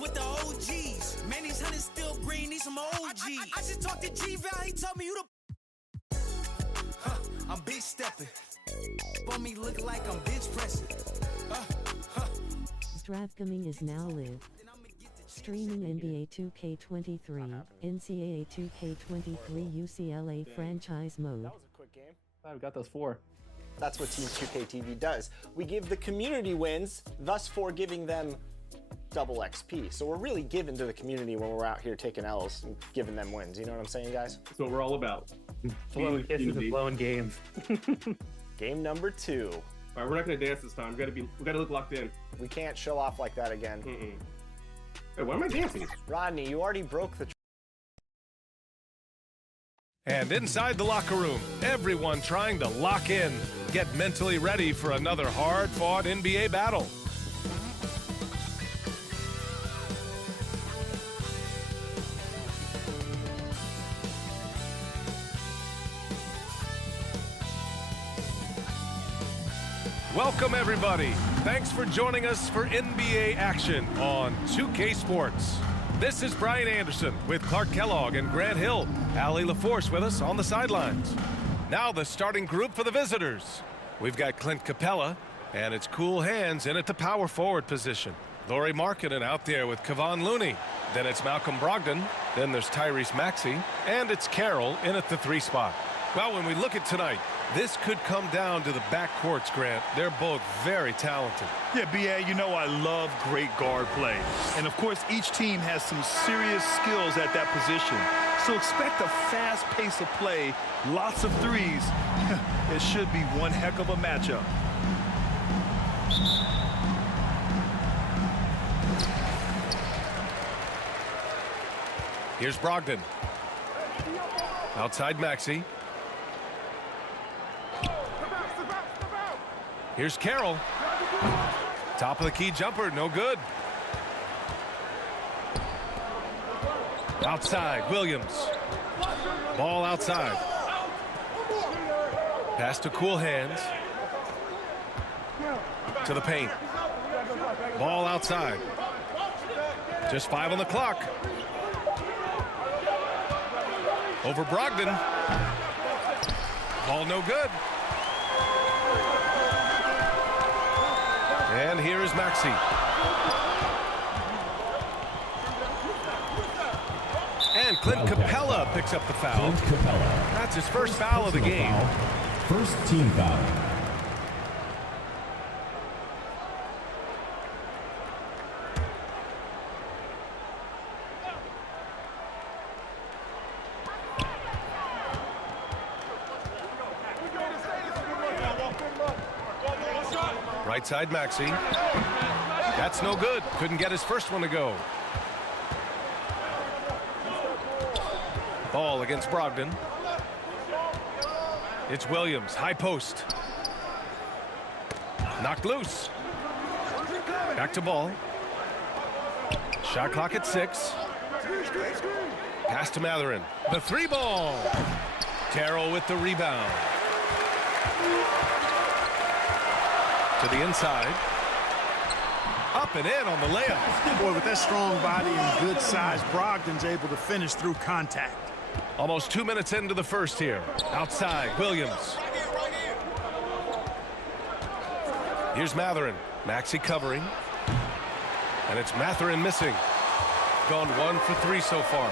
with the OGs. Man, these hunters still green, need some OGs. I just talked to G-Val, he told me you the... I'm bitch stepping. On me look like I'm bitch pressing. DraftKings is now live. Streaming NBA 2K23, Ncaa 2K23 UCLA franchise mode. That was a quick game. Glad we got those 4. That's what Team 2K TV does. We give the community wins, thus for giving them double XP. So we're really giving to the community when we're out here taking L's and giving them wins. You know what I'm saying, guys? That's what we're all about. Blowing kisses and blowing games. Game number 2. All right, we're not gonna dance this time. We gotta look locked in. We can't show off like that again. Hey, why am I dancing? Rodney, you already broke the... And inside the locker room, everyone trying to lock in, get mentally ready for another hard-fought NBA battle. Welcome, everybody. Thanks for joining us for NBA action on 2K Sports. This is Brian Anderson with Clark Kellogg and Grant Hill. Allie LaForce with us on the sidelines. Now the starting group for the visitors. We've got Clint Capella, and it's Cool Hands in at the power forward position. Lauri Markkanen out there with Kevon Looney. Then it's Malcolm Brogdon. Then there's Tyrese Maxey. And it's Carroll in at the 3 spot. Well, when we look at tonight, this could come down to the backcourts, Grant. They're both very talented. Yeah, B.A., you know I love great guard play. And, of course, each team has some serious skills at that position. So expect a fast pace of play, lots of threes. It should be one heck of a matchup. Here's Brogdon. Outside Maxey. Here's Carroll. Top of the key jumper, no good. Outside, Williams. Ball outside. Pass to Cool Hands. To the paint. Ball outside. Just 5 on the clock. Over Brogdon. Ball no good. And here is Maxey. And Clint Capella picks up the foul. That's his first foul of the game. First team foul. Right side Maxey. That's no good. Couldn't get his first one to go. Ball against Brogdon. It's Williams. High post. Knocked loose. Back to ball. Shot clock at 6. Pass to Mathurin. The 3 ball. Carroll with the rebound. To the inside. Up and in on the layup. Boy, with that strong body and good size, Brogdon's able to finish through contact. Almost 2 minutes into the first here. Outside, Williams. Here's Mathurin. Maxey covering. And it's Mathurin missing. Gone 1 for 3 so far.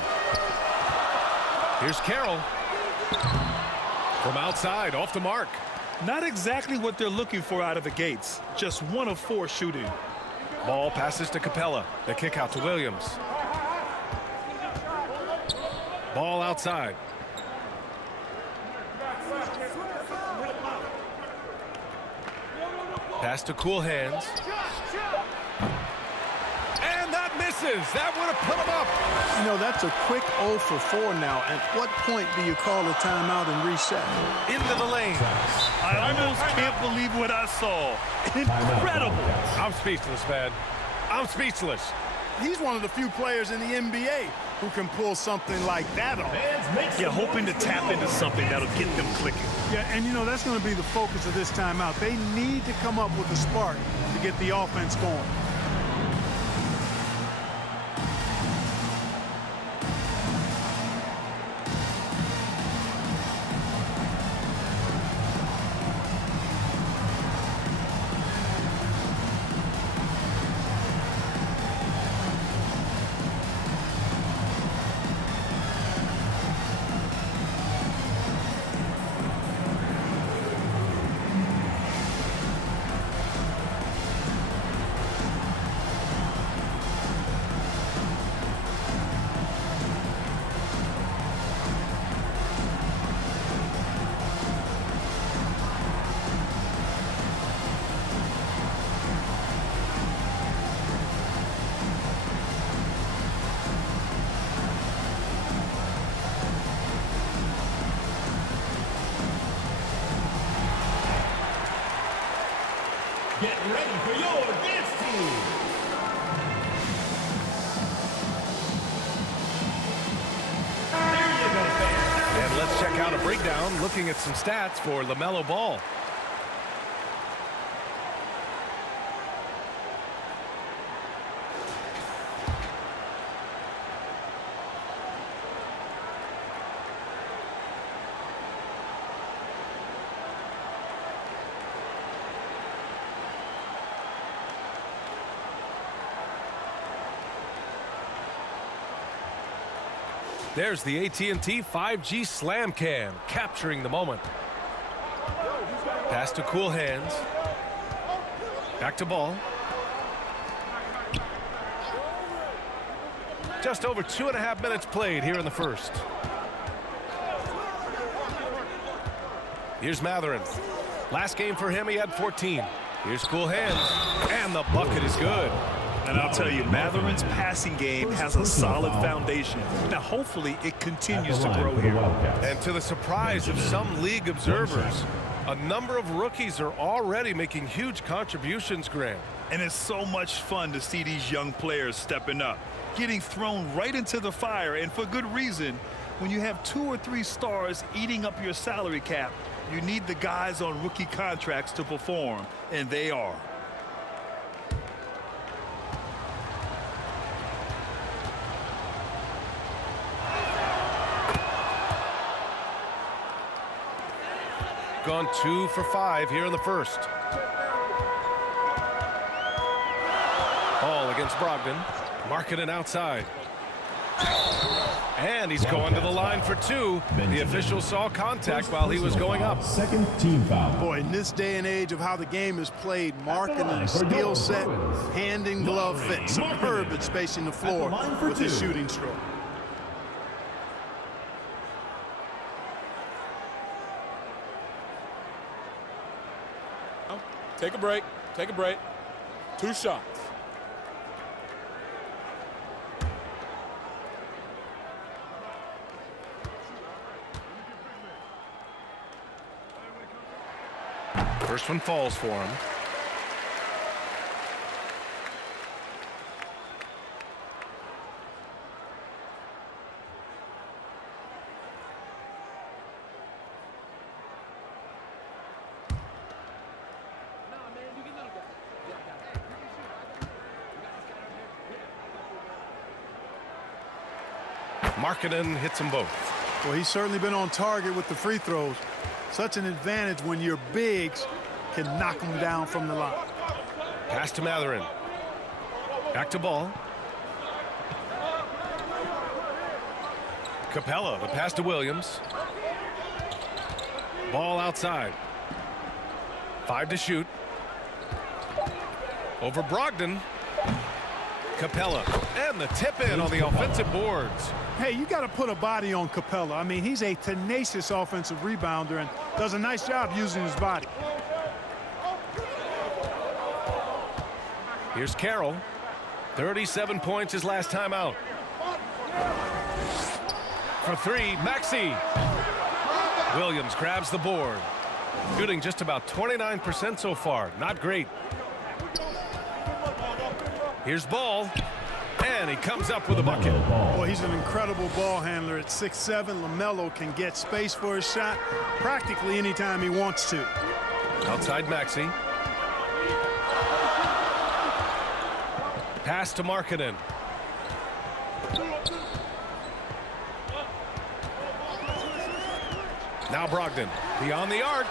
Here's Carroll. From outside, off the mark. Not exactly what they're looking for out of the gates. Just 1 of 4 shooting. Ball passes to Capella. The kick out to Williams. Ball outside. Pass to Cool Hands. And that misses. That would have put him up. You know, that's a quick 0 for 4 now. At what point do you call a timeout and reset? Into the lane. I almost can't believe what I saw. Incredible. I'm speechless, man. I'm speechless. He's one of the few players in the NBA who can pull something like that off. Yeah, hoping to tap into something that'll get them clicking. Yeah, and you know, that's going to be the focus of this timeout. They need to come up with a spark to get the offense going. ready for your dance team. There you go, fans. And let's check out a breakdown looking at some stats for LaMelo Ball. There's the AT&T 5G Slam Cam, capturing the moment. Pass to Cool Hands. Back to Ball. Just over 2.5 minutes played here in the first. Here's Matherin. Last game for him, he had 14. Here's Cool Hands, and the bucket is good. And I'll tell you, Matherin's passing game has a solid foundation. Now, hopefully, it continues to grow here. And to the surprise of some league observers, a number of rookies are already making huge contributions, Grant. And it's so much fun to see these young players stepping up, getting thrown right into the fire, and for good reason. When you have 2 or 3 stars eating up your salary cap, you need the guys on rookie contracts to perform, and they are. Gone 2 for 5 here in the first. Ball against Brogdon. Marketing outside. And he's going to the line for 2. The official saw contact while he was going up. Second team foul. Boy, in this day and age of how the game is played, marking skill set, hand and glove fit, superb at spacing the floor with his shooting stroke. Take a break. Take a break. 2 shots. First one falls for him. Markkanen hits them both. Well, he's certainly been on target with the free throws. Such an advantage when your bigs can knock them down from the line. Pass to Matherin. Back to Ball. Capella, the pass to Williams. Ball outside. 5 to shoot. Over Brogdon. Capella, and the tip in on the offensive boards. Hey, you got to put a body on Capella. I mean, he's a tenacious offensive rebounder and does a nice job using his body. Here's Carroll. 37 points his last time out. For 3, Maxey. Williams grabs the board. Shooting just about 29% so far. Not great. Here's Ball. And he comes up with a bucket. Boy, he's an incredible ball handler. At 6'7", LaMelo can get space for his shot practically anytime he wants to. Outside Maxey. Pass to Markkanen. Now Brogdon beyond the arc.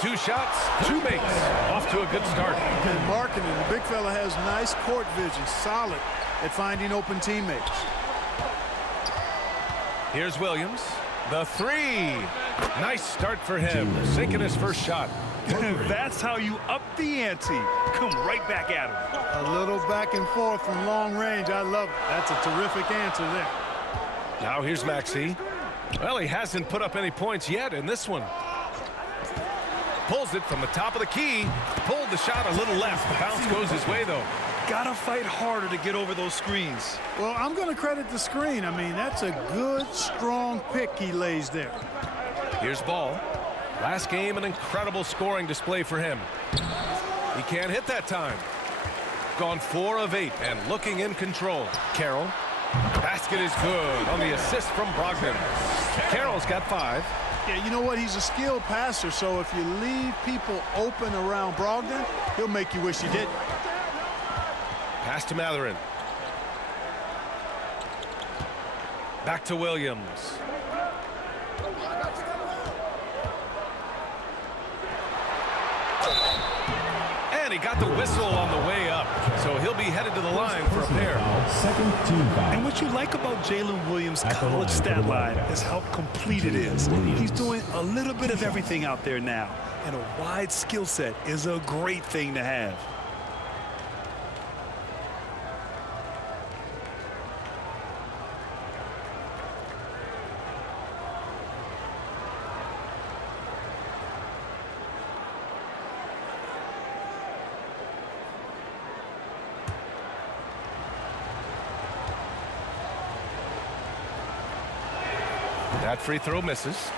2 shots, 2 makes. Off to a good start. And Markkanen, the big fella, has nice court vision, solid at finding open teammates. Here's Williams. The 3. Nice start for him, sinking his first shot. That's how you up the ante. Come right back at him. A little back and forth from long range. I love it. That's a terrific answer there. Now here's Maxey. Well, he hasn't put up any points yet in this one. Pulls it from the top of the key. Pulled the shot a little left. The bounce goes his way, though. Gotta fight harder to get over those screens. Well, I'm going to credit the screen. I mean, that's a good, strong pick he lays there. Here's Ball. Last game, an incredible scoring display for him. He can't hit that time. Gone 4 of 8 and looking in control. Carroll. Basket is good on the assist from Brogdon. Carroll's got 5. Yeah, you know what? He's a skilled passer, so if you leave people open around Brogdon, he'll make you wish you didn't. Pass to Mathurin. Back to Williams. And he got the whistle on the way up, so he'll be headed to the line for a pair. Second team foul. And what you like about Jalen Williams' college stat line is how complete it is. He's doing a little bit of everything out there now, and a wide skill set is a great thing to have. That free throw misses.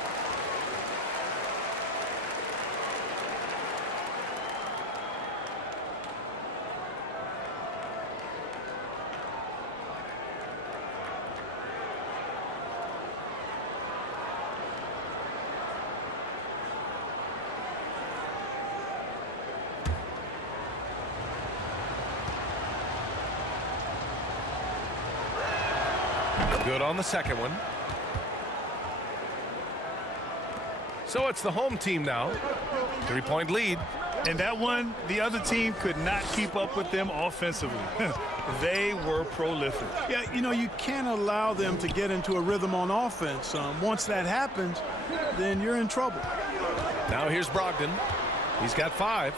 Good on the second one. So it's the home team now. 3-point lead. And that one, the other team could not keep up with them offensively. They were prolific. Yeah, you know, you can't allow them to get into a rhythm on offense. Once that happens, then you're in trouble. Now here's Brogdon. He's got 5.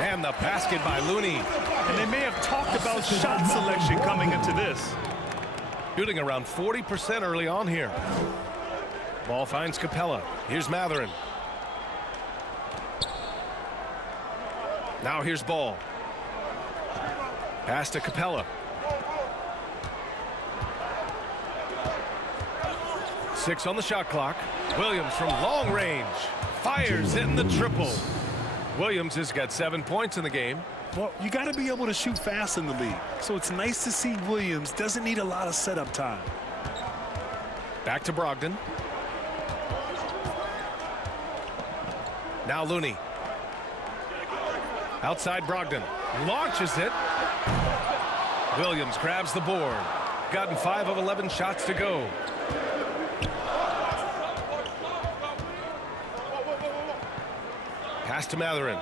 And the basket by Looney. And they may have talked about shot selection coming into this. Shooting around 40% early on here. Ball finds Capella. Here's Mathurin. Now here's Ball. Pass to Capella. 6 on the shot clock. Williams from long range. Fires in the triple. Williams has got 7 points in the game. Well, you got to be able to shoot fast in the league. So it's nice to see Williams doesn't need a lot of setup time. Back to Brogdon. Now Looney. Outside Brogdon. Launches it. Williams grabs the board. Gotten 5 of 11 shots to go. Pass to Mathurin.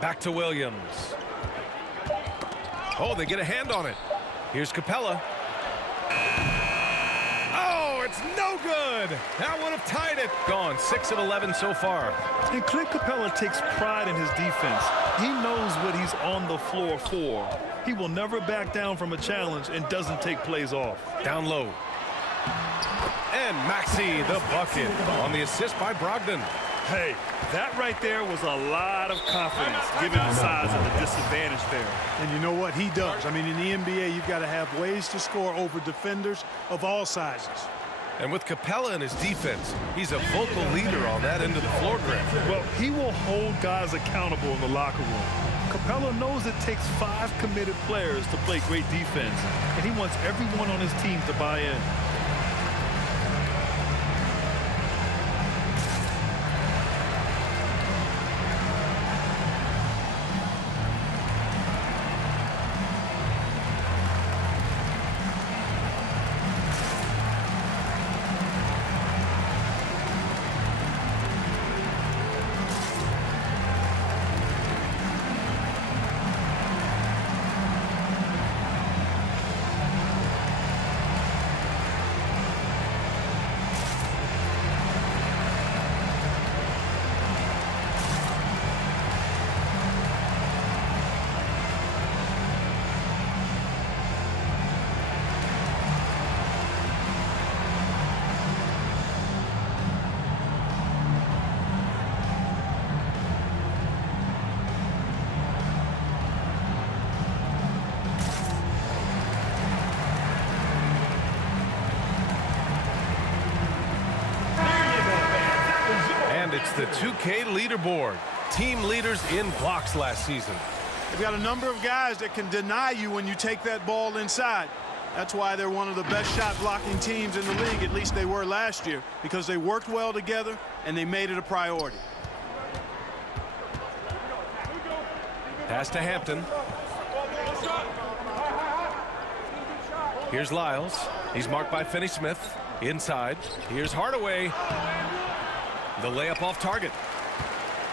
Back to Williams. Oh, they get a hand on it. Here's Capella. Oh, it's no good. That would have tied it. Gone 6 of 11 so far. And Clint Capella takes pride in his defense. He knows what he's on the floor for. He will never back down from a challenge and doesn't take plays off. Down low. And Maxey the bucket on the assist by Brogdon. Hey, that right there was a lot of confidence given the size of the disadvantage there. And you know what he does? I mean, in the NBA, you've got to have ways to score over defenders of all sizes. And with Capella in his defense, he's a vocal leader on that end of the floor, Grant. Well, he will hold guys accountable in the locker room. Capella knows it takes 5 committed players to play great defense, and he wants everyone on his team to buy in. the 2K leaderboard. Team leaders in blocks last season. They've got a number of guys that can deny you when you take that ball inside. That's why they're one of the best shot blocking teams in the league, at least they were last year, because they worked well together and they made it a priority. Pass to Hampton. Here's Lyles. He's marked by Finney-Smith. Inside. Here's Hardaway. The layup off target.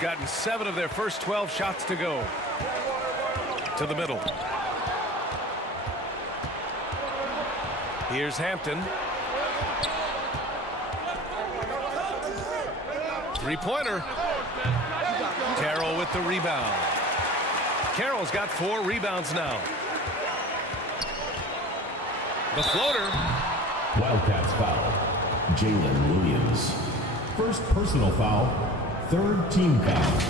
Gotten 7 of their first 12 shots to go. To the middle. Here's Hampton. Three-pointer. Carroll with the rebound. Carroll's got 4 rebounds now. The floater. Wildcats foul. Jalen Williams. First personal foul. 3rd team foul.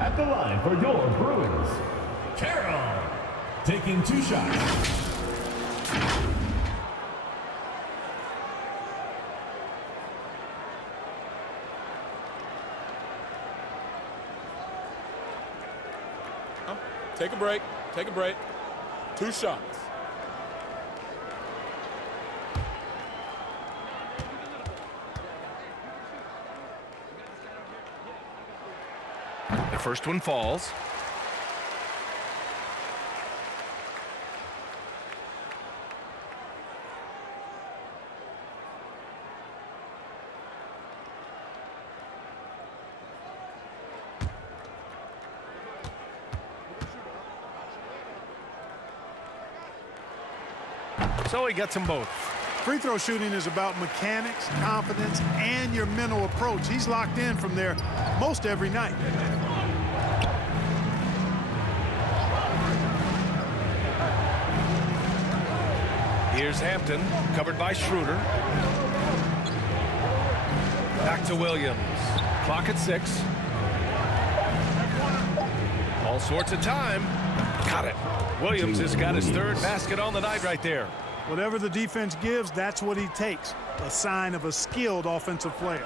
At the line for your Bruins, Carroll. Taking 2 shots. Take a break. Take a break. 2 shots. The first one falls. So he gets them both. Free throw shooting is about mechanics, confidence, and your mental approach. He's locked in from there most every night. Here's Hampton, covered by Schroeder. Back to Williams. Clock at 6. All sorts of time. Got it. Williams has got his 3rd basket on the night right there. Whatever the defense gives, that's what he takes. A sign of a skilled offensive player.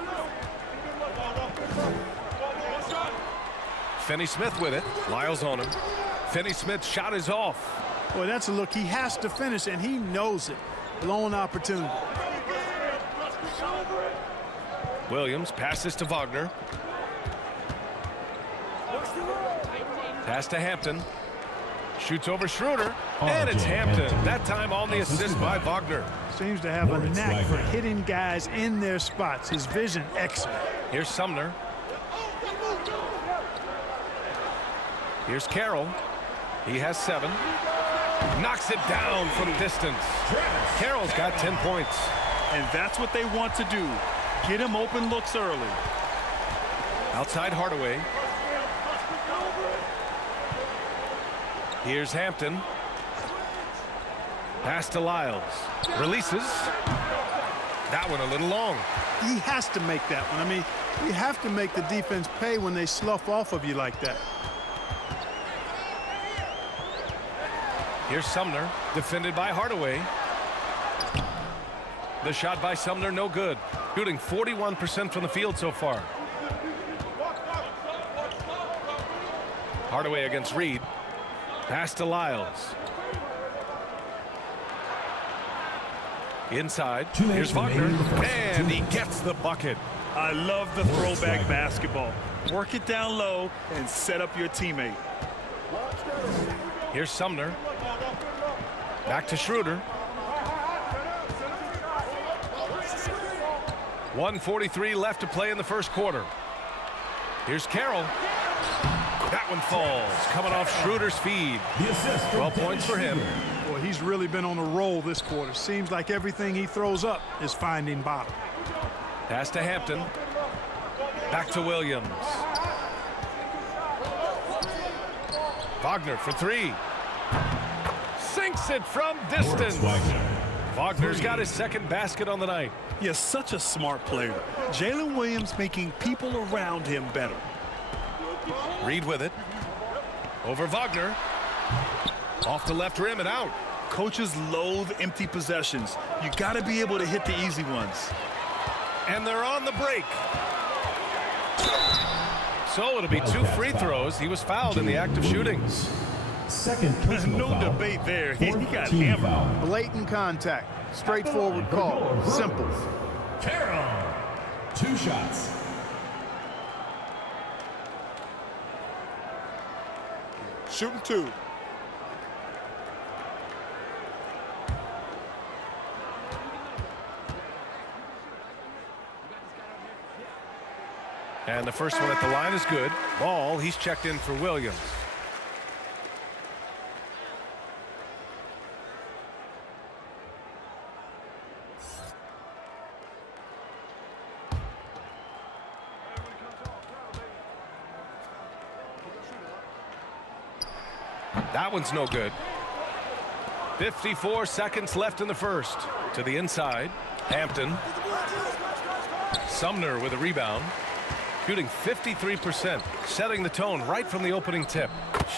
Finney-Smith with it. Lyles on him. Finney-Smith's shot is off. Boy, that's a look he has to finish, and he knows it. Blown opportunity. Williams passes to Wagner. Pass to Hampton. Shoots over Schroeder. And it's Hampton. That time on the assist by Wagner. Seems to have a knack for hitting guys in their spots. His vision excellent. Here's Sumner. Here's Carroll. He has 7. Knocks it down from distance. Carroll's got 10 points. And that's what they want to do. Get him open looks early. Outside Hardaway. Here's Hampton. Pass to Lyles. Releases. That one a little long. He has to make that one. I mean, you have to make the defense pay when they slough off of you like that. Here's Sumner, defended by Hardaway. The shot by Sumner, no good. Shooting 41% from the field so far. Hardaway against Reed. Pass to Lyles. Inside. Here's Wagner. And he gets the bucket. I love the throwback basketball. Work it down low and set up your teammate. Here's Sumner. Back to Schroeder. 1:43 left to play in the first quarter. Here's Carroll. That one falls, coming off Schroeder's feed. 12 points for him. Boy, he's really been on a roll this quarter. Seems like everything he throws up is finding bottom. Pass to Hampton. Back to Williams. Wagner for 3. Sinks it from distance. Wagner's got his 2nd basket on the night. You're such a smart player. Jalen Williams making people around him better. Reed with it. Over Wagner. Off the left rim and out. Coaches loathe empty possessions. You got to be able to hit the easy ones. And they're on the break. So it'll be 2 free throws. He was fouled in the act of shooting. Second personal No foul. debate there. He got Team hammered. foul. Blatant contact. Straightforward call. Simple. Carroll. 2 shots. Shooting 2. And the first one at the line is good. Ball, he's checked in for Williams. That one's no good. 54 seconds left in the first. To the inside. Hampton. Sumner with a rebound. Shooting 53%. Setting the tone right from the opening tip.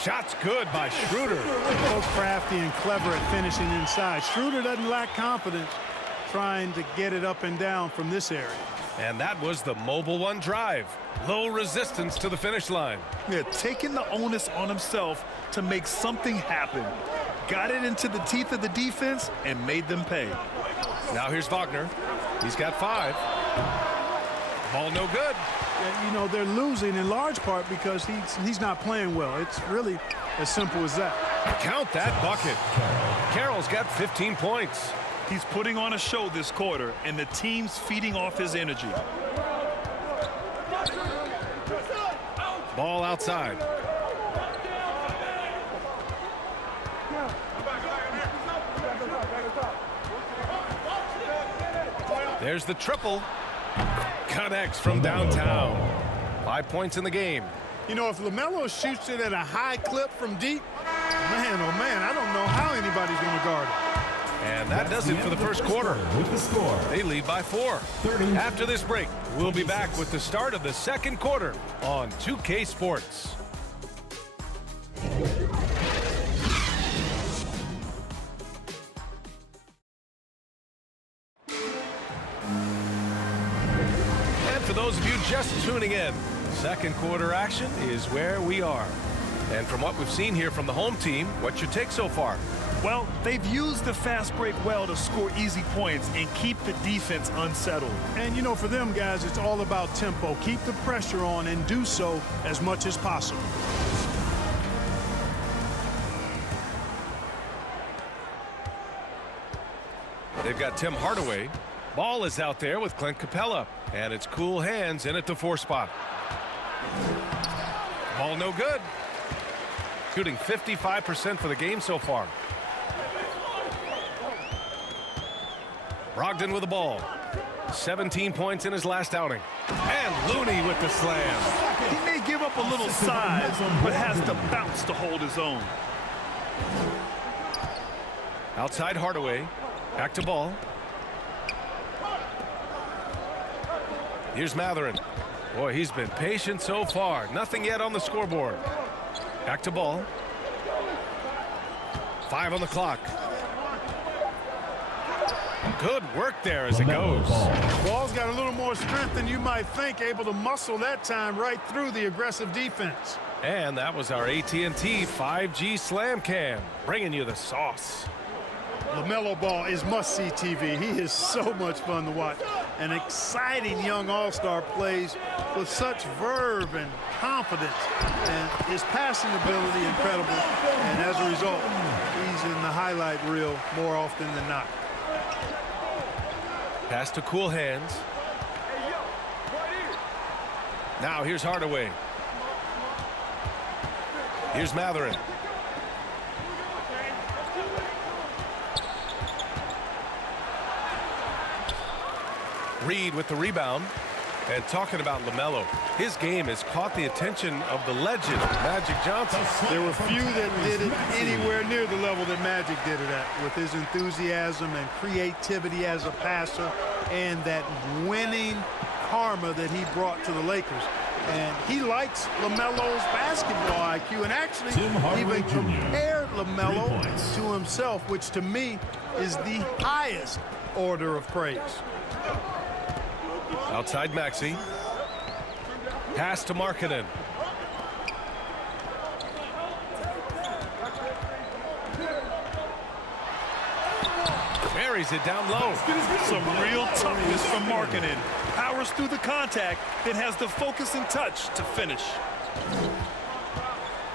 Shot's good by Schroeder. So crafty and clever at finishing inside. Schroeder doesn't lack confidence trying to get it up and down from this area. And that was the mobile one drive. Low resistance to the finish line. Yeah, taking the onus on himself to make something happen. Got it into the teeth of the defense and made them pay. Now here's Wagner. He's got 5. Ball no good. And, you know, they're losing in large part because he's not playing well. It's really as simple as that. Count that bucket. Carroll's got 15 points. He's putting on a show this quarter, and the team's feeding off his energy. Ball outside. There's the triple. Connects from downtown. 5 points in the game. You know, if LaMelo shoots it at a high clip from deep, man, oh man, I don't know how anybody's going to guard it. And that does it for the first quarter. With the score. They lead by 4. 30. After this break, we'll be back with the start of the second quarter on 2K Sports. And for those of you just tuning in, second quarter action is where we are. And from what we've seen here from the home team, what's your take so far? Well, they've used the fast break well to score easy points and keep the defense unsettled. And, you know, for them guys, it's all about tempo. Keep the pressure on and do so as much as possible. They've got Tim Hardaway. Ball is out there with Clint Capella. And it's cool hands in at the 4 spot. Ball no good. Shooting 55% for the game so far. Brogdon with the ball. 17 points in his last outing. And Looney with the slam. He may give up a little size, but has to bounce to hold his own. Outside Hardaway. Back to Ball. Here's Matherin. Boy, he's been patient so far. Nothing yet on the scoreboard. Back to Ball. 5 on the clock. Good work there as it goes. Ball's got a little more strength than you might think, able to muscle that time right through the aggressive defense. And that was our AT&T 5G Slam Cam, bringing you the sauce. LaMelo Ball is must-see TV. He is so much fun to watch. An exciting young all-star plays with such verve and confidence, and his passing ability incredible. And as a result, he's in the highlight reel more often than not. Pass to cool hands. Now here's Hardaway. Here's Matherin. Reed with the rebound. And talking about LaMelo, his game has caught the attention of the legend, Magic Johnson. There were few that did it anywhere near the level that Magic did it at, with his enthusiasm and creativity as a passer and that winning karma that he brought to the Lakers. And he likes LaMelo's basketball IQ and actually even compared LaMelo to himself, which to me is the highest order of praise. Outside Maxey. Pass to Markkanen. Buries it down low. Some real toughness from Markkanen. Powers through the contact, then has the focus and touch to finish.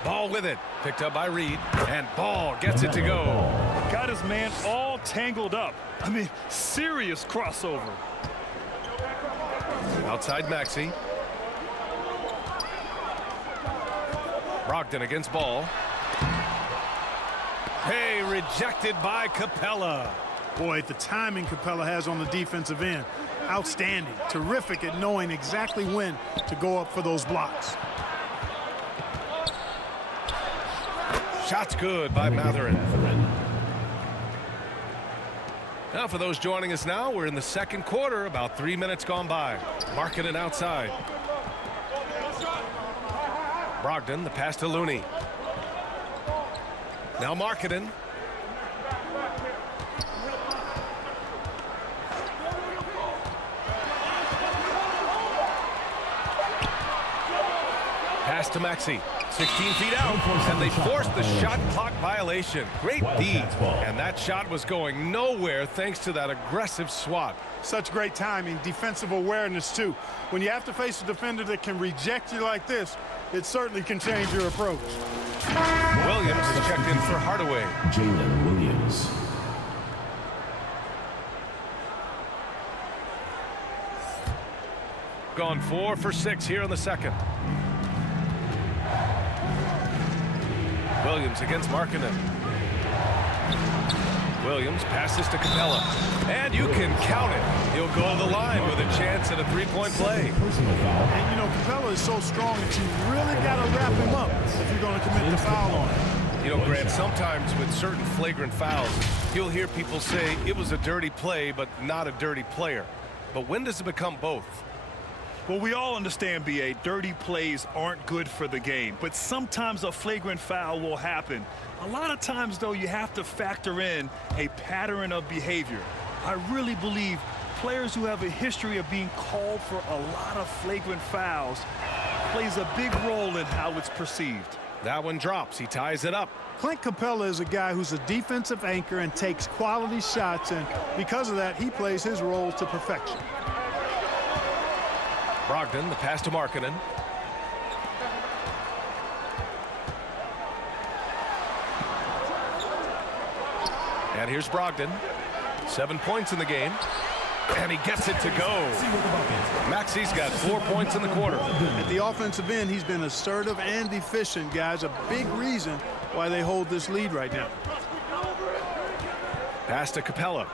Ball with it. Picked up by Reed. And Ball gets it to go. Got his man all tangled up. I mean, serious crossover. Outside Maxey. Brogdon against Ball. Hey, rejected by Capella. Boy, the timing Capella has on the defensive end, outstanding. Terrific at knowing exactly when to go up for those blocks. Shot's good by Matherin. Now for those joining us now, we're in the second quarter, about 3 minutes gone by. Markkanen outside. Brogdon, the pass to Looney. Now Markkanen. Pass to Maxey. 16 feet out, and they forced the shot clock violation. Great D, and that shot was going nowhere thanks to that aggressive swat. Such great timing, defensive awareness too. When you have to face a defender that can reject you like this, it certainly can change your approach. Williams is checked in for Hardaway. Jalen Williams. Gone 4 for 6 here in the second. Williams against Markkanen. Williams passes to Capella. And you can count it. He'll go to the line with a chance at a three-point play. And, you know, Capella is so strong that you really got to wrap him up if you're going to commit the foul on him. You know, Grant, sometimes with certain flagrant fouls, you'll hear people say it was a dirty play, but not a dirty player. But when does it become both? Well, we all understand, B.A., dirty plays aren't good for the game, but sometimes a flagrant foul will happen. A lot of times, though, you have to factor in a pattern of behavior. I really believe players who have a history of being called for a lot of flagrant fouls plays a big role in how it's perceived. That one drops. He ties it up. Clint Capella is a guy who's a defensive anchor and takes quality shots, and because of that, he plays his role to perfection. Brogdon, the pass to Markkanen. And here's Brogdon. 7 points in the game. And he gets it to go. Maxey's got 4 points in the quarter. At the offensive end, he's been assertive and efficient, guys. A big reason why they hold this lead right now. Pass to Capella.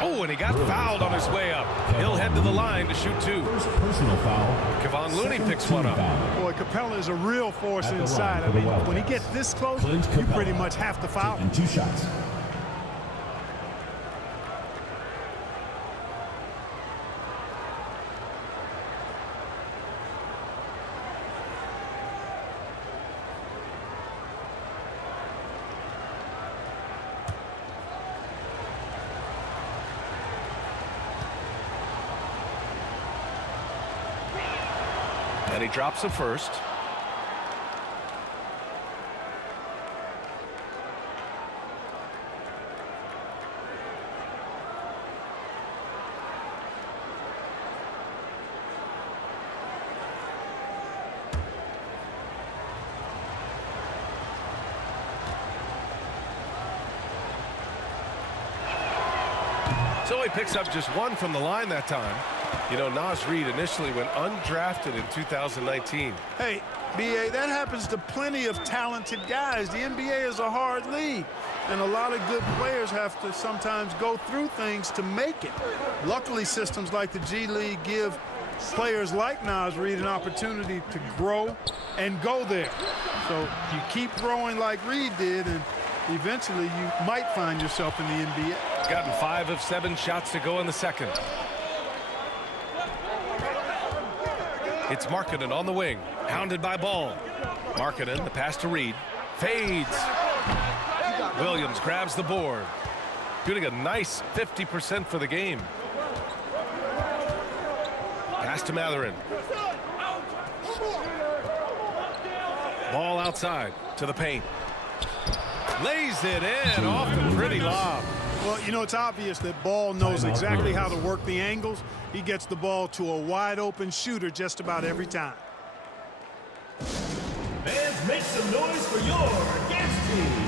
Oh, and he got fouled on his way up. He'll head to the line to shoot 2. First personal foul. Kevon Looney picks one up. Boy, Capella is a real force inside. I mean, when he gets this close, you pretty much have to foul. And 2 shots. And he drops the first. So he picks up just 1 from the line that time. You know, Naz Reid initially went undrafted in 2019. Hey, B.A., that happens to plenty of talented guys. The NBA is a hard league, and a lot of good players have to sometimes go through things to make it. Luckily, systems like the G League give players like Naz Reid an opportunity to grow and go there. So you keep growing like Reid did, and eventually you might find yourself in the NBA. He's gotten 5 of 7 shots to go in the second. It's Markkanen on the wing, hounded by Ball. Markkanen, the pass to Reid, fades. Williams grabs the board. shooting a nice 50% for the game. Pass to Matherin. Ball outside to the paint. Lays it in off the pretty lob. Well, you know, it's obvious that Ball knows exactly how to work the angles. He gets the ball to a wide open shooter just about every time. Fans, make some noise for your guest team.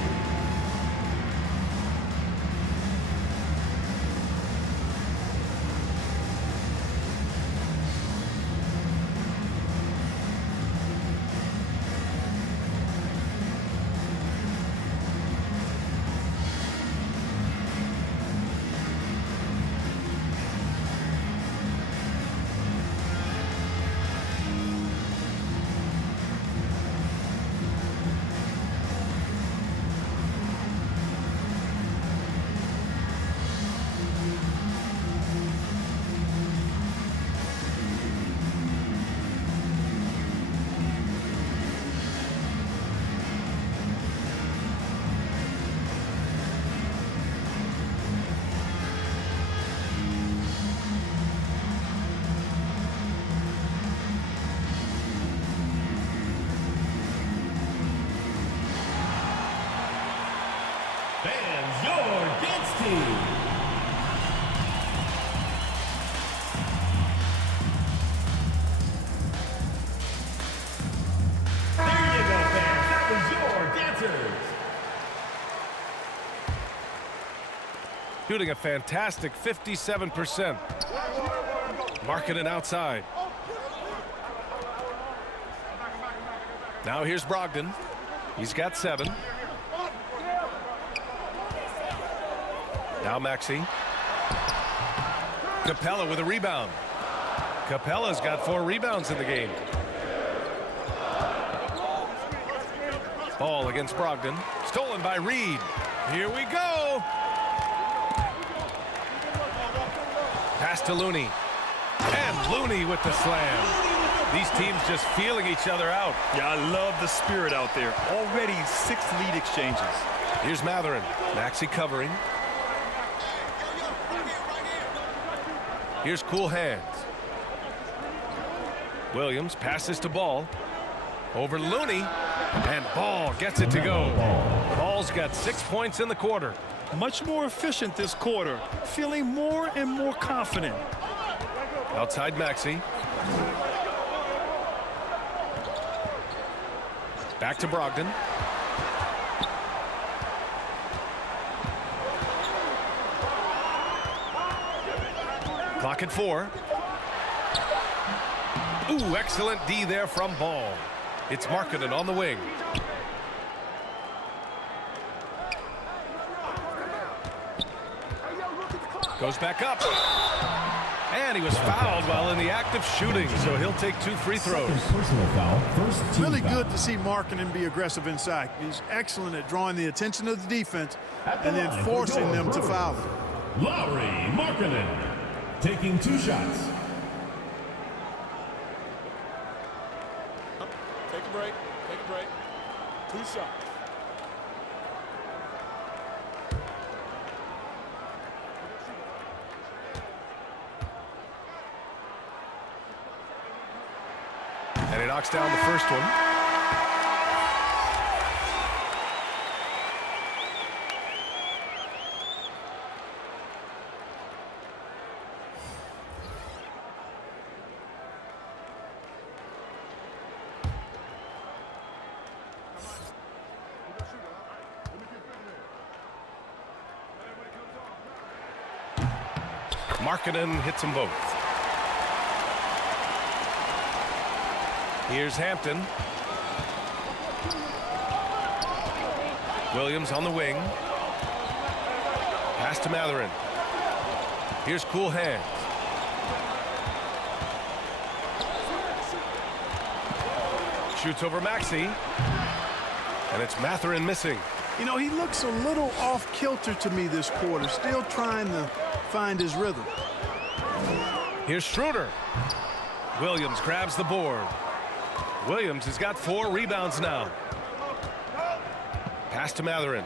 Fans, your guest team. There you go, fans. That was your dancers. Shooting a fantastic 57%. Marking it outside. Now here's Brogdon. He's got 7. Now Maxey. Capella with a rebound. Capella's got 4 rebounds in the game. Ball against Brogdon. Stolen by Reed. Here we go. Pass to Looney. And Looney with the slam. These teams just feeling each other out. Yeah, I love the spirit out there. Already 6 lead exchanges. Here's Matherin. Maxey covering. Here's cool hands. Williams passes to Ball. Over Looney. And Ball gets it to go. Ball's got 6 points in the quarter. Much more efficient this quarter. Feeling more and more confident. Outside Maxey. Back to Brogdon. Clock at 4. Ooh, excellent D there from Ball. It's Markkanen on the wing. Goes back up. And he was fouled while in the act of shooting, so he'll take 2 free throws. Personal foul. First team Really foul. good to see Markkanen be aggressive inside. He's excellent at drawing the attention of the defense and then forcing them to foul him. Lowry Markkanen taking 2 shots. Take a break. Take a break. 2 shots. And he knocks down the first one. Markkanen hits them both. Here's Hampton. Williams on the wing. Pass to Matherin. Here's cool hands. Shoots over Maxey. And it's Matherin missing. You know, he looks a little off kilter to me this quarter, still trying to find his rhythm. Here's Schroeder. Williams grabs the board. Williams has got 4 rebounds now. Pass to Matherin.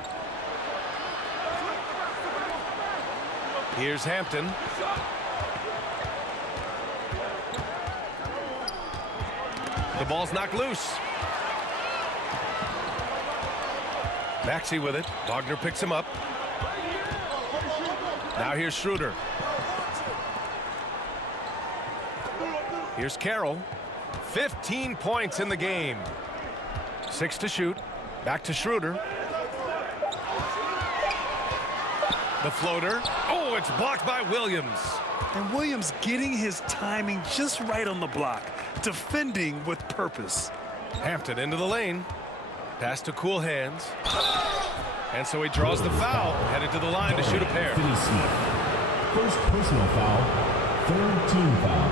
Here's Hampton. The ball's knocked loose. Maxey with it. Wagner picks him up. Now here's Schroeder. Here's Carroll. 15 points in the game. 6 to shoot. Back to Schroeder. The floater. Oh, it's blocked by Williams. And Williams getting his timing just right on the block. Defending with purpose. Hampton into the lane. Pass to Cool Hands. And so he draws the foul. Headed to the line to shoot a pair. First personal foul, third team foul.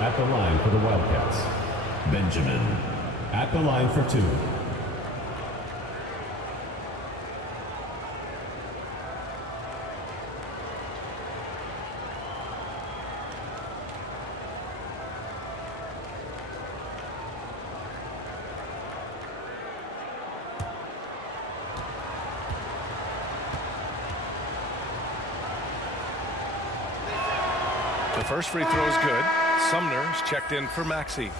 At the line for the Wildcats, Benjamin. At the line for 2. The first free throw is good. Sumner is checked in for Maxey.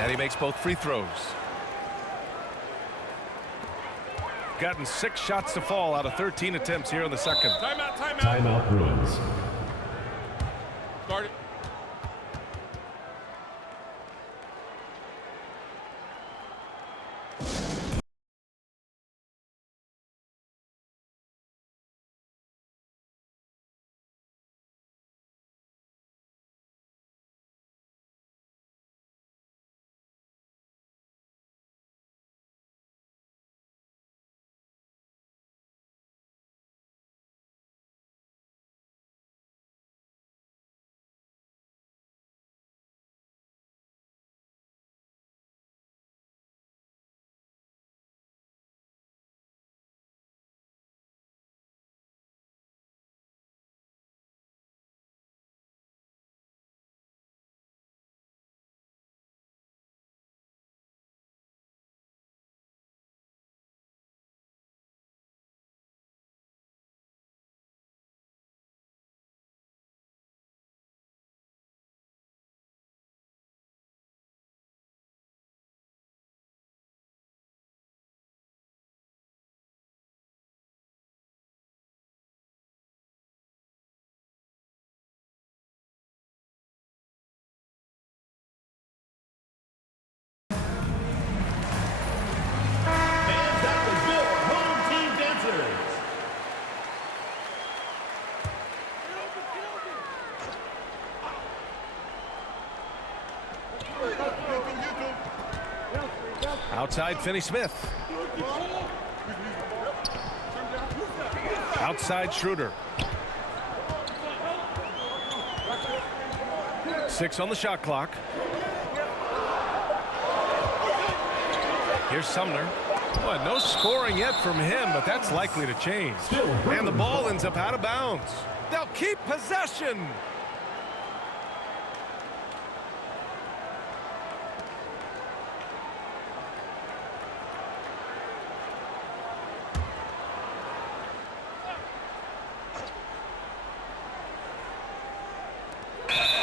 And he makes both free throws. Gotten 6 shots to fall out of 13 attempts here in the second. Timeout, timeout. Timeout Bruins. Start it. Outside Finney-Smith. Outside Schroeder. 6 on the shot clock. Here's Sumner. Boy, no scoring yet from him, but that's likely to change. And the ball ends up out of bounds. They'll keep possession.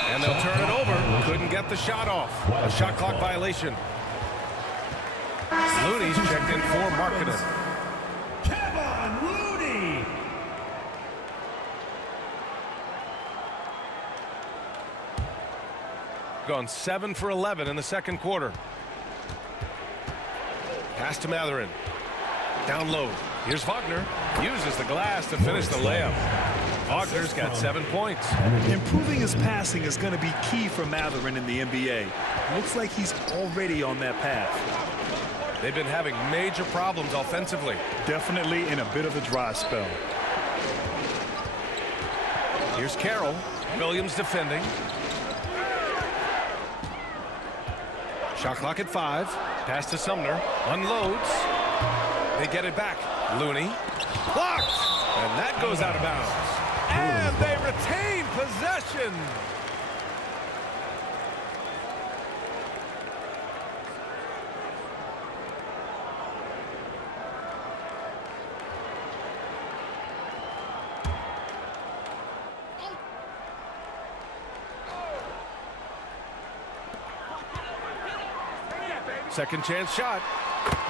And they'll turn it over. Couldn't get the shot off. A shot clock violation. Looney's checked in for Markkanen. Kevin Looney. Gone 7 for 11 in the second quarter. Pass to Matherin. Down low. Here's Wagner. Uses the glass to finish the layup. Wagner's got 7 points. Improving his passing is going to be key for Matherin in the NBA. Looks like he's already on that path. They've been having major problems offensively. Definitely in a bit of a dry spell. Here's Carroll. Williams defending. Shot clock at 5. Pass to Sumner. Unloads. They get it back. Looney. Blocked. And that goes out of bounds. And they retain possession. Second chance shot.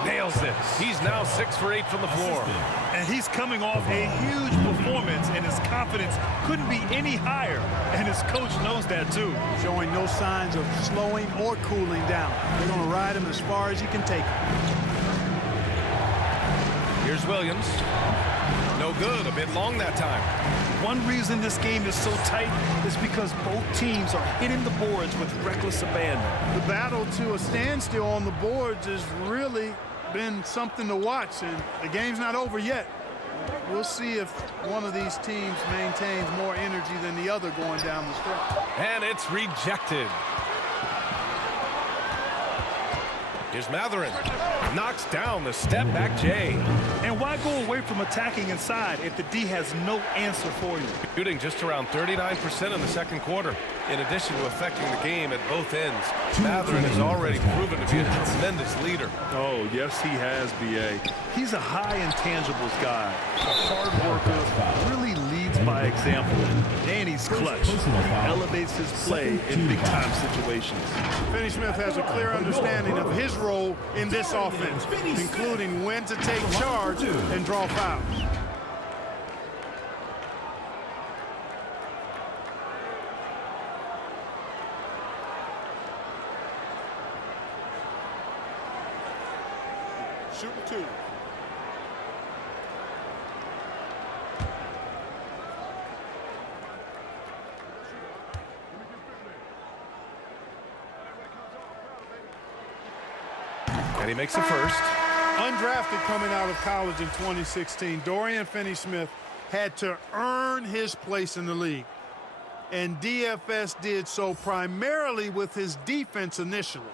Nails it. He's now 6 for 8 from the floor. And he's coming off a huge performance, and his confidence couldn't be any higher. And his coach knows that, too. Showing no signs of slowing or cooling down. They're going to ride him as far as he can take him. Here's Williams. No good. A bit long that time. One reason this game is so tight is because both teams are hitting the boards with reckless abandon. The battle to a standstill on the boards has really been something to watch, and the game's not over yet. We'll see if one of these teams maintains more energy than the other going down the stretch. And it's rejected. Here's Matherin. Knocks down the step-back J. And why go away from attacking inside if the D has no answer for you? Shooting just around 39% in the second quarter. In addition to affecting the game at both ends, Matherin has already proven to be a tremendous leader. Oh, yes, he has, B.A. He's a high intangibles guy. A hard worker, really leads by example. And he's clutch. He elevates his play in big-time situations. Finney-Smith has a clear understanding of his role in this offense, including when to take charge and draw fouls. Shooting 2. And he makes the first. Undrafted coming out of college in 2016, Dorian Finney-Smith had to earn his place in the league. And DFS did so primarily with his defense initially.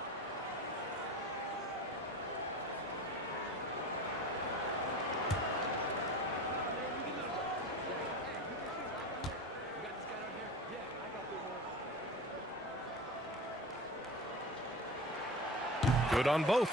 Good on both.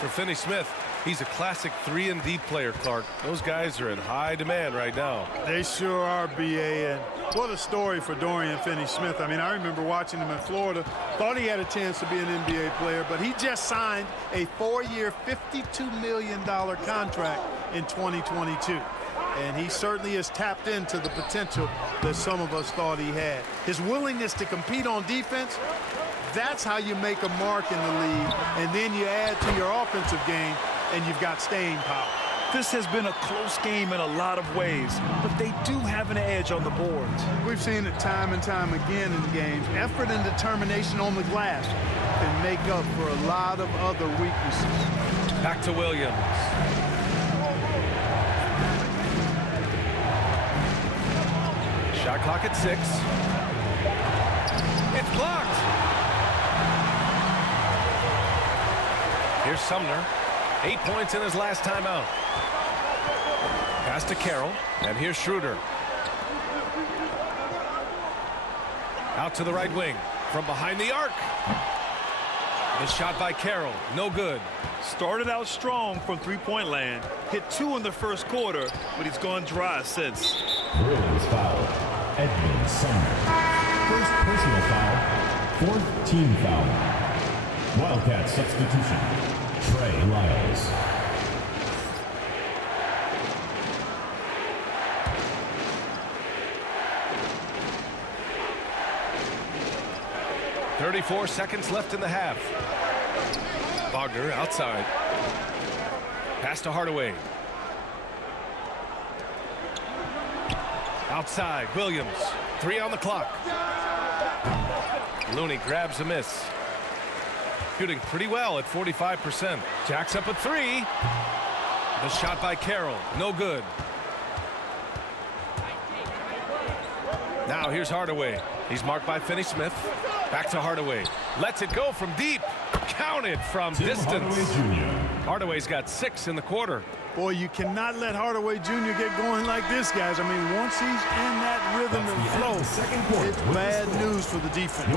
For Finney-Smith, he's a classic 3-and-D player, Clark. Those guys are in high demand right now. They sure are, B.A. And what a story for Dorian Finney-Smith. I mean, I remember watching him in Florida. Thought he had a chance to be an NBA player, but he just signed a 4-year, $52 million contract in 2022. And he certainly has tapped into the potential that some of us thought he had. His willingness to compete on defense, that's how you make a mark in the league, and then you add to your offensive game, and you've got staying power. This has been a close game in a lot of ways, but they do have an edge on the boards. We've seen it time and time again in games. Effort and determination on the glass can make up for a lot of other weaknesses. Back to Williams. Shot clock at 6. It's blocked. Here's Sumner. 8 points in his last timeout. Pass to Carroll, and here's Schroeder. Out to the right wing, from behind the arc. The shot by Carroll, no good. Started out strong from three-point land. Hit 2 in the first quarter, but he's gone dry since. Bruins foul. Edmund Sumner. First personal foul. Fourth team foul. Wildcat substitution. Trey Lyles. .34 seconds left in the half. Wagner outside. Pass to Hardaway. Outside, Williams. 3 on the clock. Looney grabs a miss. Shooting pretty well at 45%. Jacks up a 3. The shot by Carroll, no good. Now here's Hardaway. He's marked by Finney-Smith. Back to Hardaway. Lets it go from deep. counted from distance. Hardaway's got 6 in the quarter. Boy, you cannot let Hardaway Jr. get going like this, guys. I mean, once he's in that rhythm and flow, it's bad news for the defense.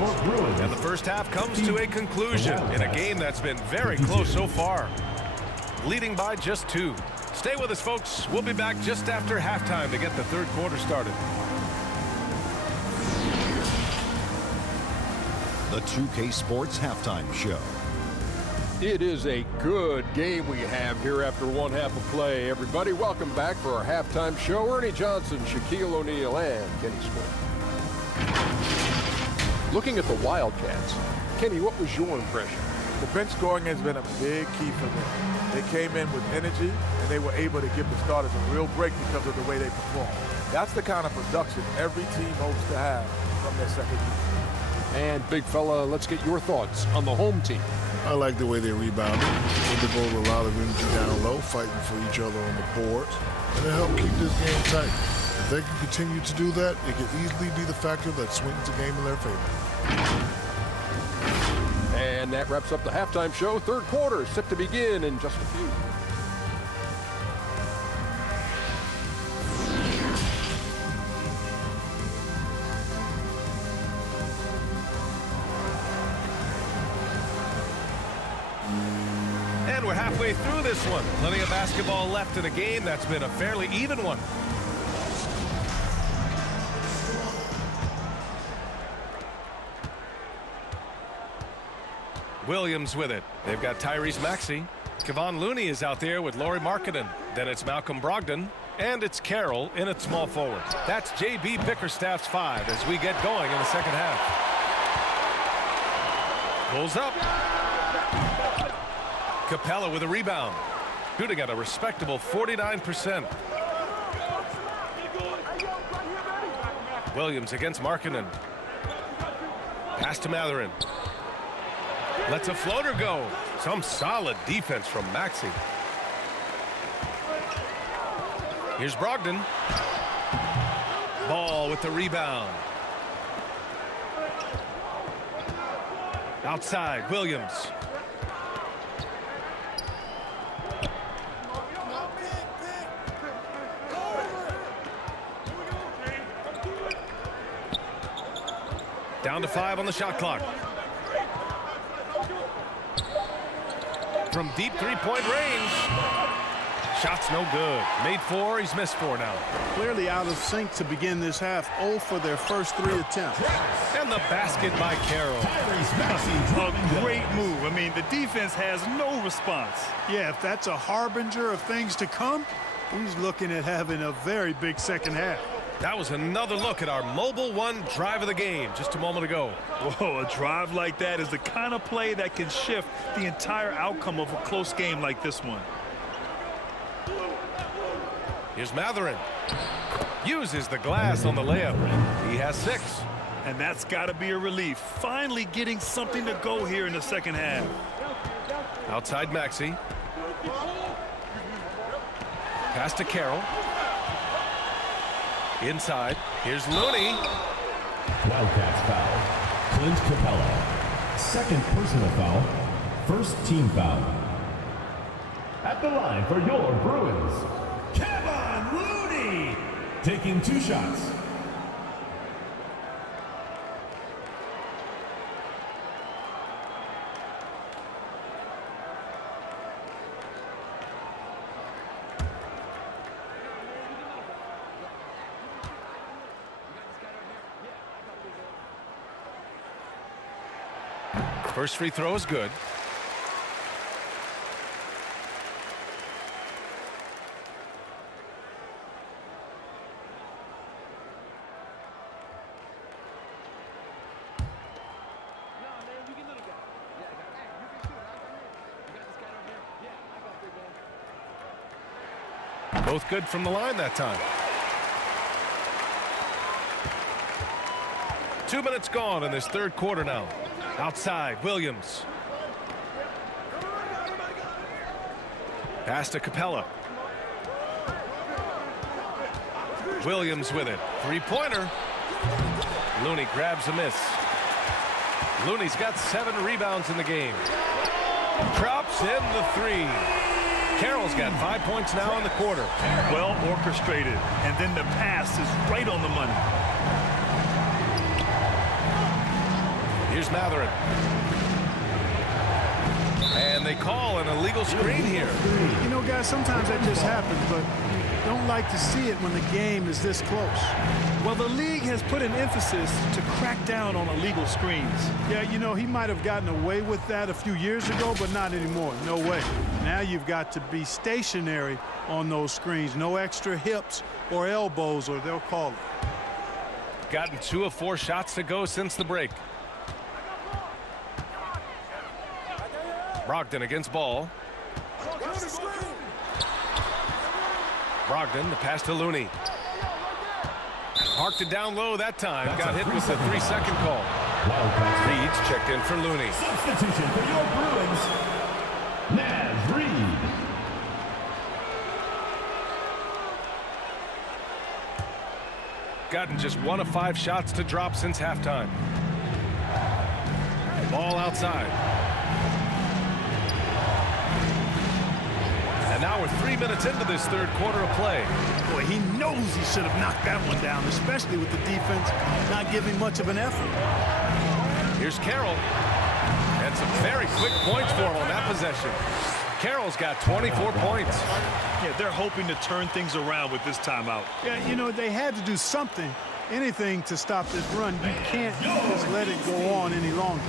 And the first half comes to a conclusion in a game that's been very close so far. Leading by just 2. Stay with us, folks. We'll be back just after halftime to get the third quarter started. The 2K Sports Halftime Show. It is a good game we have here after one half of play. Everybody, welcome back for our halftime show. Ernie Johnson, Shaquille O'Neal, and Kenny Swift. Looking at the Wildcats, Kenny, what was your impression? The bench scoring has been a big key for them. They came in with energy, and they were able to give the starters a real break because of the way they performed. That's the kind of production every team hopes to have from their second unit. And big fella, let's get your thoughts on the home team. I like the way they rebounded. They devoted a lot of energy down low, fighting for each other on the boards, and it helped keep this game tight. If they can continue to do that, it could easily be the factor that swings the game in their favor. And that wraps up the halftime show. Third quarter set to begin in just a few. And we're halfway through this one. Plenty of basketball left in a game that's been a fairly even one. Williams with it. They've got Tyrese Maxey. Kevon Looney is out there with Lauri Markkanen. Then it's Malcolm Brogdon. And it's Carroll in at small forward. That's J.B. Bickerstaff's 5 as we get going in the second half. Pulls up. Capella with a rebound. Shooting at a respectable 49%. Williams against Markkanen. Pass to Mathurin. Lets a floater go. Some solid defense from Maxey. Here's Brogdon. Ball with the rebound. Outside, Williams. Down to 5 on the shot clock. From deep three-point range. Shot's no good. Made 4, he's missed 4 now. Clearly out of sync to begin this half. 0 for their first 3 attempts. And the basket by Carroll. A great move. I mean, the defense has no response. Yeah, if that's a harbinger of things to come, he's looking at having a very big second half. That was another look at our Mobile One drive of the game just a moment ago. Whoa, a drive like that is the kind of play that can shift the entire outcome of a close game like this one. Here's Mathurin. Uses the glass on the layup. He has 6. And that's got to be a relief. Finally getting something to go here in the second half. Outside Maxey. Pass to Carroll. Inside. Here's Looney. Wildcats foul. Clint Capella. Second personal foul. First team foul. At the line for your Bruins, Kevon Looney. Taking 2 shots. First free throw is good. Both good from the line that time. 2 minutes gone in this third quarter now. Outside, Williams. Pass to Capella. Williams with it. Three-pointer. Looney grabs a miss. Looney's got 7 rebounds in the game. Drops in the three. Carroll's got 5 points now in the quarter. Well orchestrated, and then the pass is right on the money. Here's Matherin. And they call an illegal screen here. You know, guys, sometimes that just happens, but don't like to see it when the game is this close. Well, the league has put an emphasis to crack down on illegal screens. Yeah, you know, he might have gotten away with that a few years ago, but not anymore. No way. Now you've got to be stationary on those screens. No extra hips or elbows, or they'll call it. Gotten 2 of 4 shots to go since the break. Brogdon against ball. Brogdon, the pass to Looney. Parked it down low that time. Got hit with the 3-second call. Reed's checked in for Looney. Substitution for your Bruins, Naz Reed. Gotten just 1 of 5 shots to drop since halftime. Ball outside. And now we're 3 minutes into this third quarter of play. Boy, he knows he should have knocked that one down, especially with the defense not giving much of an effort. Here's Carroll. And some very quick points for him on that possession. Carroll's got 24 points. Yeah, they're hoping to turn things around with this timeout. Yeah, you know, they had to do something, anything to stop this run. You can't just let it go on any longer.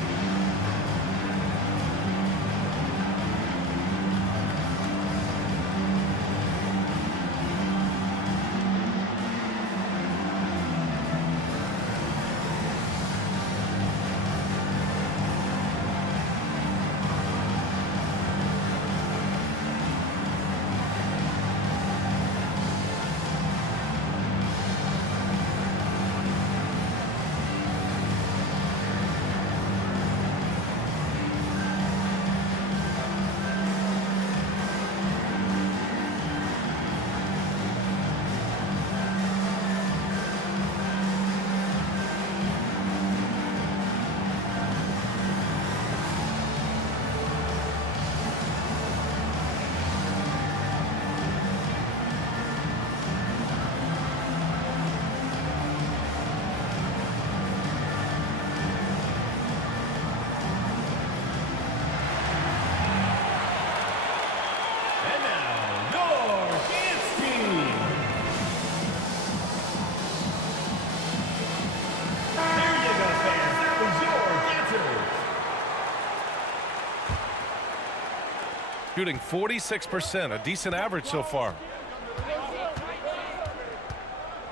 Shooting 46%, a decent average so far.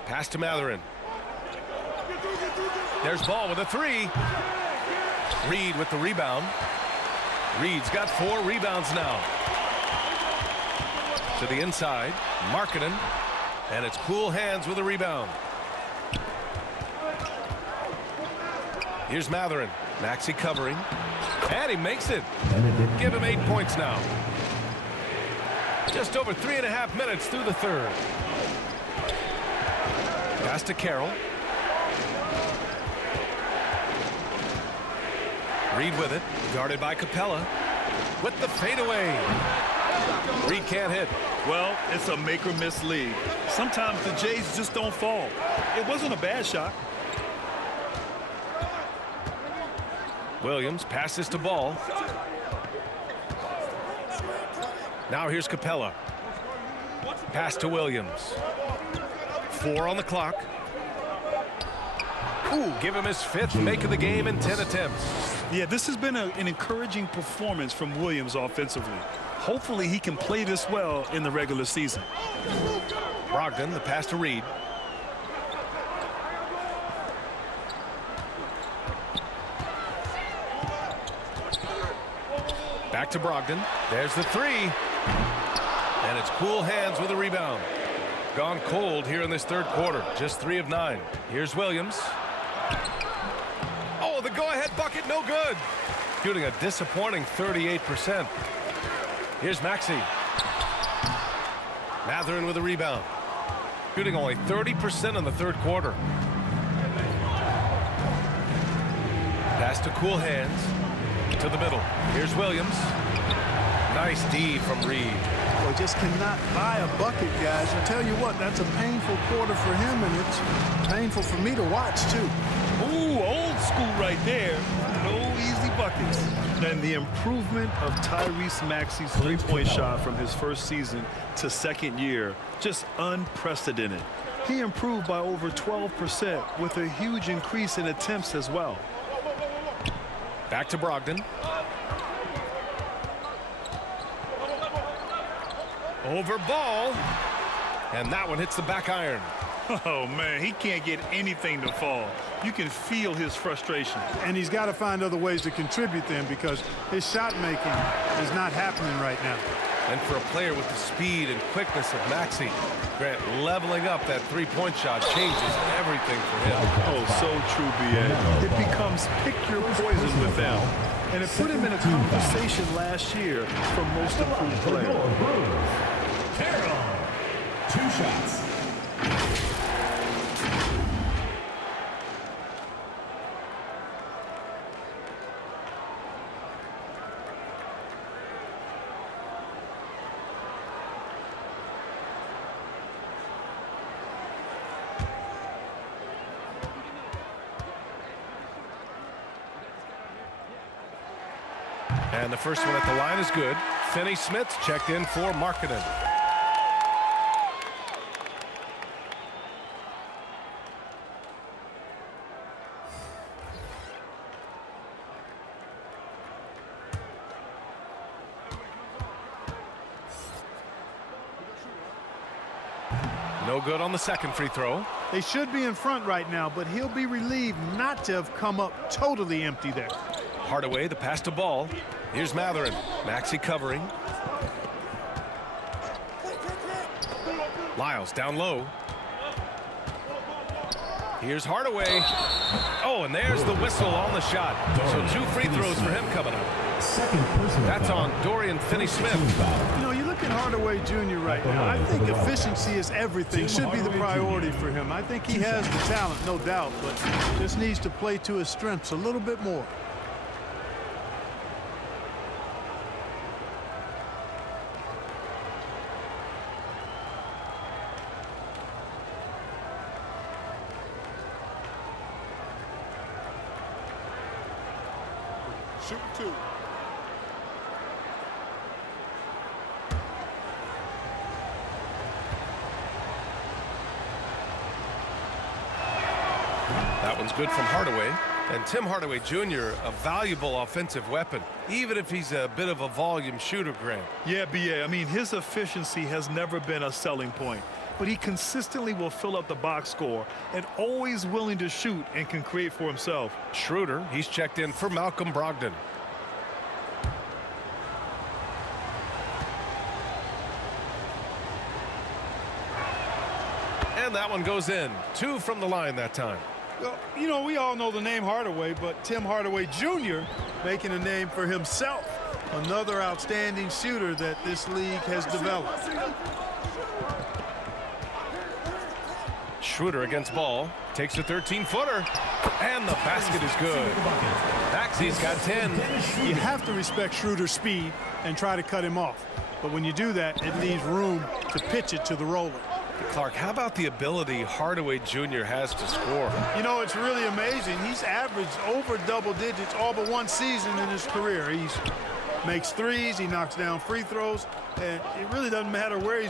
Pass to Matherin. There's Ball with a 3. Reed with the rebound. Reed's got 4 rebounds now. To the inside, Markkanen, and it's Cool Hands with a rebound. Here's Matherin. Maxey covering, and he makes it. Give him 8 points now. Just over 3.5 minutes through the third. Pass to Carroll. Reed with it, guarded by Capella. With the fadeaway. Reed can't hit. Well, it's a make or miss league. Sometimes the Jays just don't fall. It wasn't a bad shot. Williams passes to Ball. Now here's Capella. Pass to Williams. 4 on the clock. Ooh, give him his 5th make of the game in 10 attempts. Yeah, this has been an encouraging performance from Williams offensively. Hopefully he can play this well in the regular season. Brogdon, the pass to Reed. Back to Brogdon. There's the 3. And it's Cool Hands with a rebound. Gone cold here in this third quarter. Just 3 of 9. Here's Williams. Oh, the go-ahead bucket, no good. Shooting a disappointing 38%. Here's Maxey. Matherin with a rebound. Shooting only 30% in the third quarter. Pass to Cool Hands. To the middle. Here's Williams. Nice D from Reed. Well, just cannot buy a bucket, guys. I tell you what, that's a painful quarter for him, and it's painful for me to watch, too. Ooh, old school right there. No easy buckets. And the improvement of Tyrese Maxey's three-point shot from his first season to second year, just unprecedented. He improved by over 12% with a huge increase in attempts as well. Back to Brogdon. Over ball. And that one hits the back iron. Oh, man, he can't get anything to fall. You can feel his frustration. And he's got to find other ways to contribute then, because his shot making is not happening right now. And for a player with the speed and quickness of Maxey, Grant, leveling up that three-point shot changes everything for him. Oh, so true, B.A. It becomes pick your poison with them. And it put him in a conversation last year for most improved player. Carroll, 2 shots. And the first one at the line is good. Finney-Smith checked in for Markkanen. No good on the second free throw. They should be in front right now, but he'll be relieved not to have come up totally empty there. Hardaway, the pass to Ball. Here's Matherin. Maxey covering. Lyles down low. Here's Hardaway. Oh, and there's the whistle on the shot. So 2 free throws for him coming up. That's on Dorian Finney-Smith. You know, you look at Hardaway Jr. right now. I think efficiency is everything. Should be the priority for him. I think he has the talent, no doubt, but just needs to play to his strengths a little bit more. Shoot 2. That one's good from Hardaway. And Tim Hardaway Jr., a valuable offensive weapon, even if he's a bit of a volume shooter, Grant. Yeah, B.A. I mean, his efficiency has never been a selling point, but he consistently will fill up the box score and always willing to shoot and can create for himself. Schroeder, he's checked in for Malcolm Brogdon. And that one goes in. 2 from the line that time. Well, you know, we all know the name Hardaway, but Tim Hardaway Jr. making a name for himself. Another outstanding shooter that this league has developed. Schroeder against Ball. Takes a 13-footer. And the basket is good. Maxey's got 10. You have to respect Schroeder's speed and try to cut him off. But when you do that, it leaves room to pitch it to the roller. Clark, how about the ability Hardaway Jr. has to score? You know, it's really amazing. He's averaged over double digits all but one season in his career. He makes threes, he knocks down free throws, and it really doesn't matter where he's